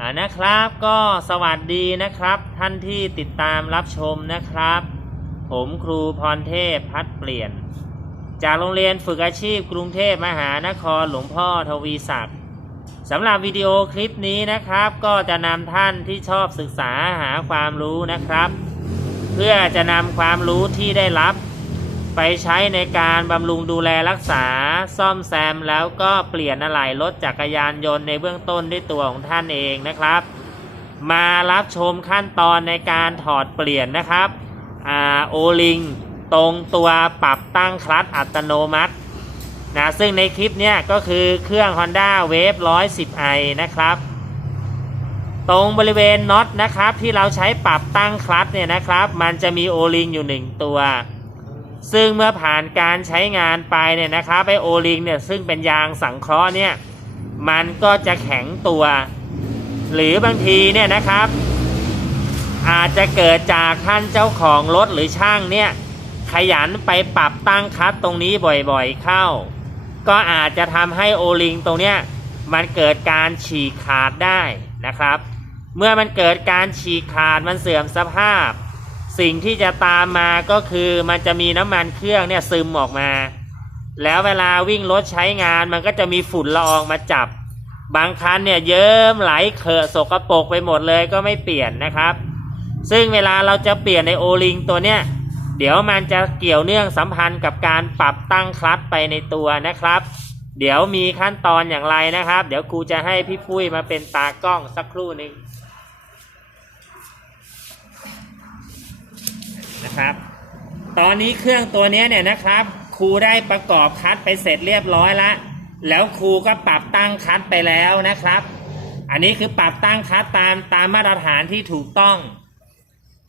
อ่านะครับก็สวัสดีนะครับ ท่านที่ติดตามรับชมนะครับ ผมครูพรเทพพัดเปลี่ยน จากโรงเรียนฝึกอาชีพกรุงเทพมหานครหลวงพ่อทวีศักดิ์สำหรับวิดีโอคลิปนี้นะครับ ก็จะนำท่านที่ชอบศึกษาหาความรู้นะครับ เพื่อจะนำความรู้ที่ได้รับ ไปใช้ในการบำรุงดูแลรักษาซ่อมแซมแล้วก็เปลี่ยนอะไหล่รถจักรยานยนต์ในเบื้องต้นด้วยตัวของท่านเองนะครับ มารับชมขั้นตอนในการถอดเปลี่ยนนะครับอ่าโอลิงตรงตัวปรับตั้งคลัตช์อัตโนมัตินะซึ่งในคลิปเนี้ยก็คือเครื่อง Honda Wave 110i นะครับ ตรงบริเวณน็อตนะครับที่เราใช้ปรับตั้งคลัตช์เนี่ยนะครับ มันจะมีโอลิงอยู่หนึ่งตัว ซึ่งเมื่อผ่านการใช้งานไปเนี่ยนะครับไอโอลิงเนี่ยซึ่งเป็นยางสังเคราะห์เนี่ยมันก็จะแข็งตัว หรือบางทีเนี่ยนะครับ อาจจะเกิดจากท่านเจ้าของรถหรือช่างเนี่ยขยันไปปรับตั้งคัดตรงนี้บ่อยๆเข้า ก็อาจจะทำให้โอลิงตรงเนี้ยมันเกิดการฉีกขาดได้นะครับ เมื่อมันเกิดการฉีกขาดมันเสื่อมสภาพ สิ่งที่จะตามมาก็คือมันจะมีน้ำมันเครื่องเนี่ยซึมออกมา แล้วเวลาวิ่งรถใช้งานมันก็จะมีฝุ่นละอองมาจับ บางคันเนี่ยเยิ้มไหลเขอะสกรปรกไปหมดเลยก็ไม่เปลี่ยนนะครับ ซึ่งเวลาเราจะเปลี่ยนในโอลิงตัวเนี้ยเดี๋ยวมันจะเกี่ยวเนื่องสัมพันธ์กับการปรับตั้งคลัตช์ไปในตัวนะครับ เดี๋ยวมีขั้นตอนอย่างไรนะครับ เดี๋ยวครูจะให้พี่ปุ้ยมาเป็นตากล้องสักครู่หนึ่ง นะครับ ตอนนี้เครื่องตัวนี้เนี่ยนะครับ ครูได้ประกอบคัดไปเสร็จเรียบร้อยแล้วแล้วครูก็ปรับตั้งคัดไปแล้วนะครับ อันนี้คือปรับตั้งคัดตามตามมาตรฐานที่ถูกต้อง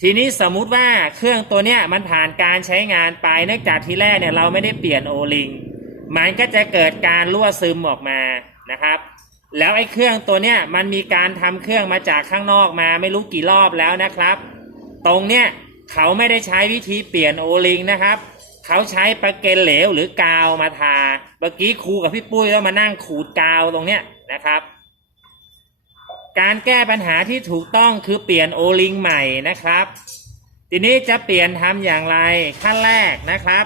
ทีนี้สมมุติว่าเครื่องตัวเนี้ยมันผ่านการใช้งานไปเนื่องจากทีแรกเนี่ยเราไม่ได้เปลี่ยนโอลิงมันก็จะเกิดการรั่วซึมออกมานะครับ แล้วไอ้เครื่องตัวเนี้ยมันมีการทำเครื่องมาจากข้างนอกมาไม่รู้กี่รอบแล้วนะครับ ตรงเนี้ย เขาไม่ได้ใช้วิธีเปลี่ยนโอลิงนะครับ เขาใช้ประเกนเหลวหรือกาวมาทา เมื่อกี้ครูกับพี่ปุ้ยก็มานั่งขูดกาวตรงเนี้ยนะครับ การแก้ปัญหาที่ถูกต้องคือเปลี่ยนโอลิงใหม่นะครับ ทีนี้จะเปลี่ยนทำอย่างไรขั้นแรกนะครับ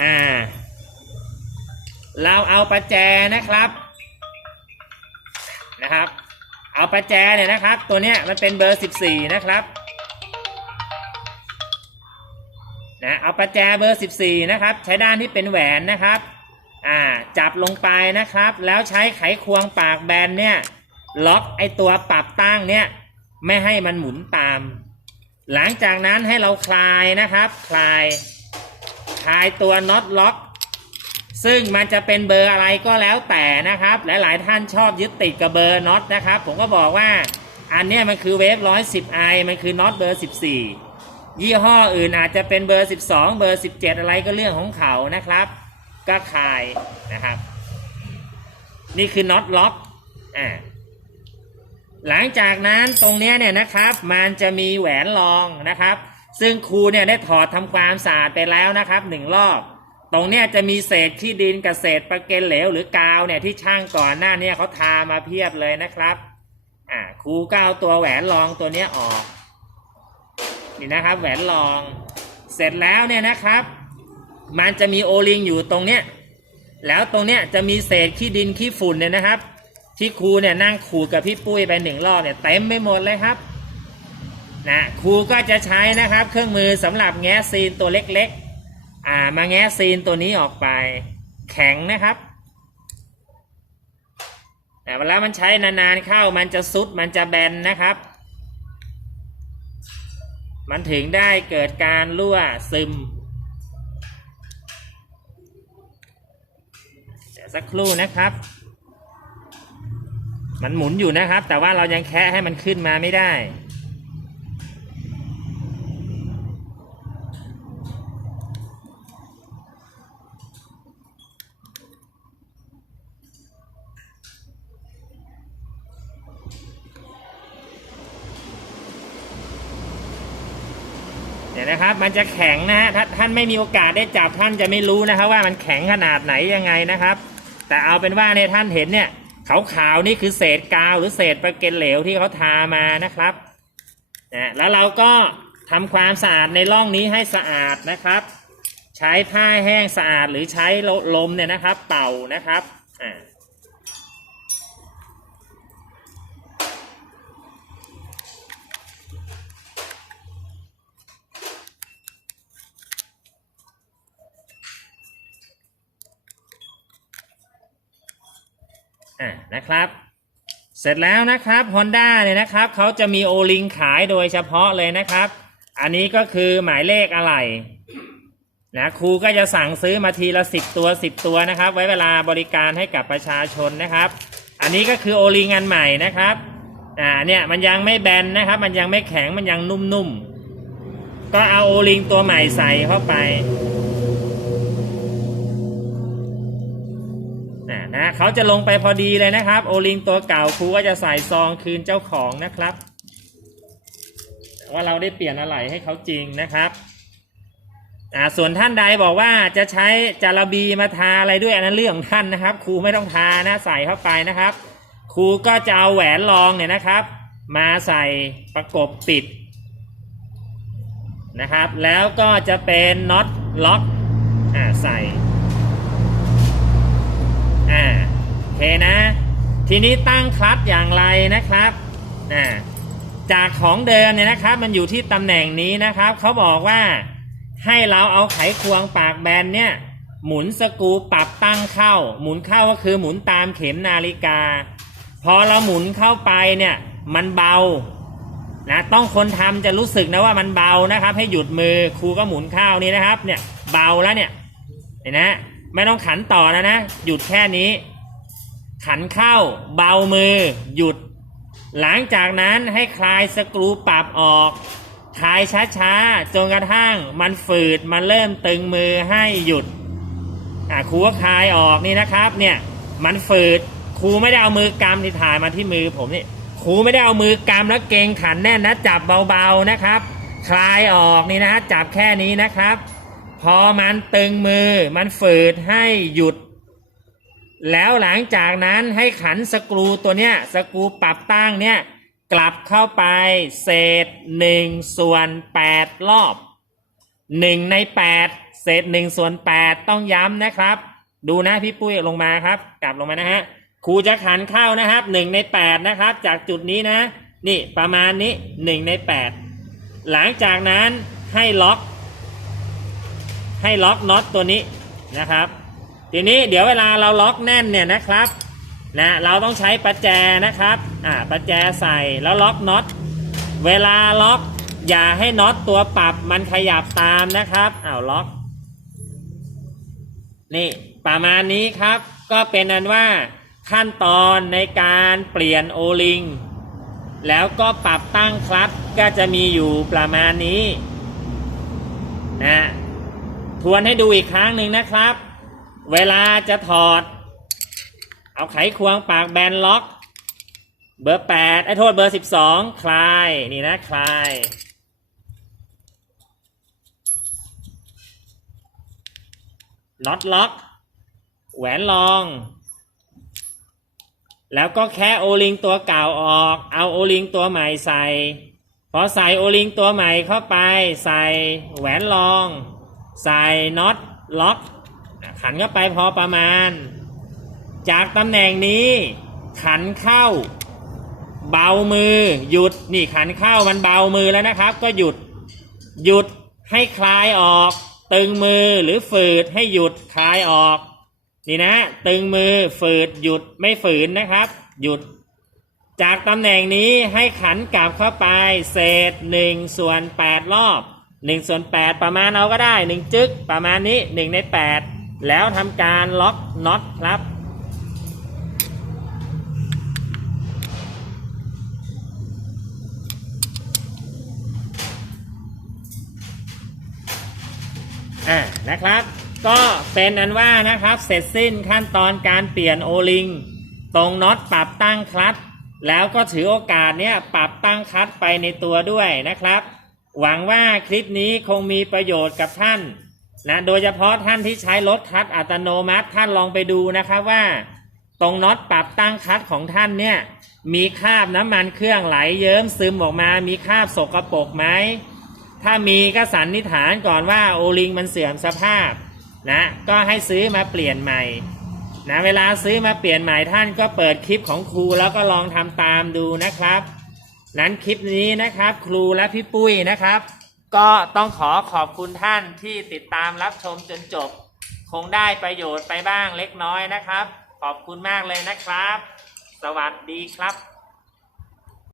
อ่าเราเอาประแจนะครับนะครับ เอาประแจเนี่ยนะครับ ตัวเนี้ยมันเป็นเบอร์ 14 นะครับ นะเอาประแจเบอร์ 14 นะครับ ใช้ด้านที่เป็นแหวนนะครับอ่าจับลงไปนะครับ แล้วใช้ไขควงปากแบนเนี่ยล็อกไอตัวปรับตั้งเนี่ยไม่ให้มันหมุนตาม หลังจากนั้นให้เราคลายนะครับ คลาย คลายตัวน็อตล็อก ซึ่งมันจะเป็นเบอร์อะไรก็แล้วแต่นะครับ หลายๆท่านชอบยึดติดกับเบอร์น็อตนะครับ ผมก็บอกว่าอันนี้มันคือเวฟร้อยสิบไอมันคือน็อตเบอร์สิบสี่ ยี่ห้ออื่นอาจจะเป็นเบอร์สิบสองเบอร์สิบเจ็ดอะไรก็เรื่องของเขานะครับ ก็คายนะครับ นี่คือน็อตล็อกอ่าหลังจากนั้นตรงเนี้ยเนี่ยนะครับ มันจะมีแหวนรองนะครับ ซึ่งครูเนี่ยได้ถอดทำความสะอาดไปแล้วนะครับหนึ่งรอบ ตรงเนี้ยจะมีเศษขี้ดินกับเศษประเกนเหลวหรือกาวเนี่ยที่ช่างก่อนหน้าเนี้เขาทามาเพียบเลยนะครับอ่าครูก็เอาตัวแหวนรองตัวเนี้ยออก นี่นะครับแหวนรอง เสร็จแล้วเนี่ยนะครับ มันจะมีโอลิงอยู่ตรงเนี้ยแล้วตรงเนี้ยจะมีเศษขี้ดินขี้ฝุ่นเนี่ยนะครับ ที่ครูเนี่ยนั่งขูดกับพี่ปุ้ยไปหนึ่งรอบเนี่ยเต็มไปหมดเลยครับนะครูก็จะใช้นะครับเครื่องมือสำหรับแงะซีนตัวเล็กๆอ่ามาแงะซีนตัวนี้ออกไป แข็งนะครับแต่เวลามันใช้นานๆเข้ามันจะซุดมันจะแบนนะครับ มันถึงได้เกิดการรั่วซึม เดี๋ยวสักครู่นะครับ มันหมุนอยู่นะครับ แต่ว่าเรายังแคะให้มันขึ้นมาไม่ได้ เนี่ยนะครับ มันจะแข็งนะฮะถ้าท่านไม่มีโอกาสได้จับท่านจะไม่รู้นะครับว่ามันแข็งขนาดไหนยังไงนะครับ แต่เอาเป็นว่าเนี่ยท่านเห็นเนี่ยขาวๆนี่คือเศษกาวหรือเศษประเก็นเหลวที่เขาทามานะครับนะแล้วเราก็ทำความสะอาดในร่องนี้ให้สะอาดนะครับ ใช้ผ้าแห้งสะอาดหรือใช้ลมเนี่ยนะครับ เป่านะครับอ่า อะนะครับ เสร็จแล้วนะครับ Honda เนี่ยนะครับเขาจะมีโอลิงขายโดยเฉพาะเลยนะครับ อันนี้ก็คือหมายเลขอะไรนะครูก็จะสั่งซื้อมาทีละสิบตัวสิบตัวนะครับ ไว้เวลาบริการให้กับประชาชนนะครับ อันนี้ก็คือโอลิงอันใหม่นะครับอ่าเนี่ยมันยังไม่แบนนะครับ มันยังไม่แข็งมันยังนุ่มๆก็เอาโอลิงตัวใหม่ใส่เข้าไป นะเขาจะลงไปพอดีเลยนะครับ โอลิงตัวเก่าครูก็จะใส่ซองคืนเจ้าของนะครับ ว่าเราได้เปลี่ยนอะไรให้เขาจริงนะครับอ่าส่วนท่านใดบอกว่าจะใช้จาระบีมาทาอะไรด้วยอันนั้นเรื่องของท่านนะครับ ครูไม่ต้องทานะใส่เข้าไปนะครับ ครูก็จะเอาแหวนรองเนี่ยนะครับ มาใส่ประกบปิดนะครับ แล้วก็จะเป็นน็อตล็อกอ่าใส่ อ่าโอเคนะ ทีนี้ตั้งคลัตอย่างไรนะครับอ่าจากของเดิมเนี่ยนะครับ มันอยู่ที่ตำแหน่งนี้นะครับเขาบอกว่าให้เราเอาไขควงปากแบนเนี่ย หมุนสกูปรับตั้งเข้า หมุนเข้าก็คือหมุนตามเข็มนาฬิกา พอเราหมุนเข้าไปเนี่ย มันเบานะต้องคนทำจะรู้สึกนะว่ามันเบานะครับ ให้หยุดมือครูก็หมุนเข้านี่นะครับ เนี่ยเบาแล้วเนี่ยเห็นนะ ไม่ต้องขันต่อนะนะ หยุดแค่นี้ ขันเข้า เบามือ หยุด หลังจากนั้นให้คลายสกรูปรับออกคลายช้าๆจนกระทั่งมันฝืดมันเริ่มตึงมือให้หยุดอะครูก็คลายออกนี่นะครับ เนี่ยมันฝืดครูไม่ได้เอามือกำที่ถ่ายมาที่มือผมนี่ครูไม่ได้เอามือกำแล้วเกงขันแน่นนะจับเบาๆนะครับ คลายออกนี่นะฮะจับแค่นี้นะครับ พอมันตึงมือมันฝืดให้หยุด แล้วหลังจากนั้นให้ขันสกรูตัวเนี้ยสกรูปรับตั้งเนี่ยกลับเข้าไปเศษหนึ่งส่วนแปดรอบหนึ่งในแปดเศษหนึ่งส่วนแปดต้องย้ำนะครับ ดูนะพี่ปุ้ยลงมาครับ กลับลงมานะฮะครูจะขันเข้านะครับหนึ่งในแปดนะครับ จากจุดนี้นะ นี่ประมาณนี้หนึ่งในแปดหลังจากนั้นให้ล็อก ให้ล็อกน็อตตัวนี้นะครับ ทีนี้เดี๋ยวเวลาเราล็อกแน่นเนี่ยนะครับนะเราต้องใช้ประแจนะครับอ่าประแจใส่แล้วล็อกน็อตเวลาล็อกอย่าให้น็อตตัวปรับมันขยับตามนะครับอ้าวล็อก นี่ประมาณนี้ครับ ก็เป็นอันว่าขั้นตอนในการเปลี่ยนโอลิงแล้วก็ปรับตั้งคลัตก็จะมีอยู่ประมาณนี้นะ ทวนให้ดูอีกครั้งหนึ่งนะครับ เวลาจะถอด เอาไขควงปากแบนล็อก เบอร์แปดไอ้โทษเบอร์สิบสองคลาย นี่นะคลาย น็อตล็อก แหวนรอง แล้วก็แค่โอลิงตัวเก่าออก เอาโอลิงตัวใหม่ใส่ พอใส่โอลิงตัวใหม่เข้าไป ใส่แหวนรอง ใส่น็อตล็อกขันเข้าไปพอประมาณ จากตำแหน่งนี้ ขันเข้า เบามือ หยุดนี่ขันเข้ามันเบามือแล้วนะครับ ก็หยุดหยุดให้คลายออก ตึงมือหรือฝืดให้หยุดคลายออก นี่นะ ตึงมือฝืดหยุดไม่ฝืนนะครับ หยุด จากตำแหน่งนี้ให้ขันกลับเข้าไป เศษหนึ่งส่วนแปดรอบ หนึ่งส่วนแปดประมาณเอาก็ได้หนึ่งจึกประมาณนี้หนึ่งในแปดแล้วทำการล็อกน็อตครับ อ่านะครับ ก็เป็นอันว่านะครับเสร็จสิ้นขั้นตอนการเปลี่ยนโอลิง ตรงน็อตปรับตั้งคลัตช์แล้วก็ถือโอกาสเนี่ยปรับตั้งคลัตช์ไปในตัวด้วยนะครับ หวังว่าคลิปนี้คงมีประโยชน์กับท่านนะโดยเฉพาะท่านที่ใช้รถคัตอัตโนมัติท่านลองไปดูนะครับว่า ตรงน็อตปรับตั้งคัดของท่านเนี่ยมีคราบน้ำมันเครื่องไหลเยิ้มซึมออกมา มีคราบสกรปรกไหมถ้ามีก็สันนิษฐานก่อนว่าโอลิงมันเสื่อมสภาพนะก็ให้ซื้อมาเปลี่ยนใหม่นะเวลาซื้อมาเปลี่ยนใหม่ท่านก็เปิดคลิปของครูแล้วก็ลองทำตามดูนะครับ นั้นคลิปนี้นะครับ ครูและพี่ปุ้ยนะครับ ก็ต้องขอขอบคุณท่านที่ติดตามรับชมจนจบ คงได้ประโยชน์ไปบ้างเล็กน้อยนะครับ ขอบคุณมากเลยนะครับ สวัสดีครับ